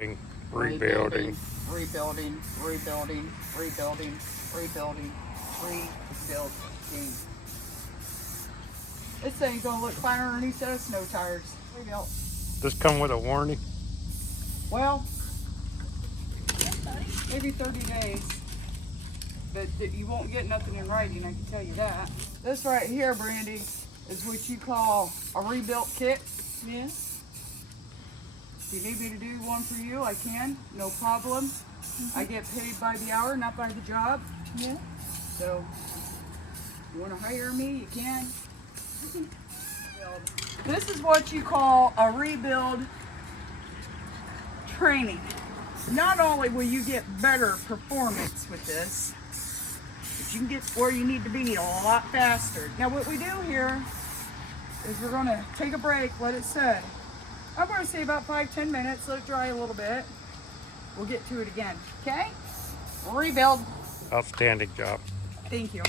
Rebuilding. Rebuilding. Rebuilding. Rebuilding. Rebuilding. Rebuilding. This ain't gonna look fine underneath those snow tires. Rebuilt. Does come with a warranty? Well, maybe 30 days. But you won't get nothing in writing, I can tell you that. This right here, Brandy, is what you call a rebuilt kit. Yeah. If you need me to do one for you, I can, no problem. I get paid by the hour, not by the job. Yeah. So, if you want to hire me, you can. This is what you call a rebuild training. Not only will you get better performance with this, but you can get where you need to be a lot faster. Now what we do here is we're going to take a break, let it set. I'm going to say about 5-10 minutes, let it dry a little bit. We'll get to it again, okay? Rebuild. Outstanding job. Thank you.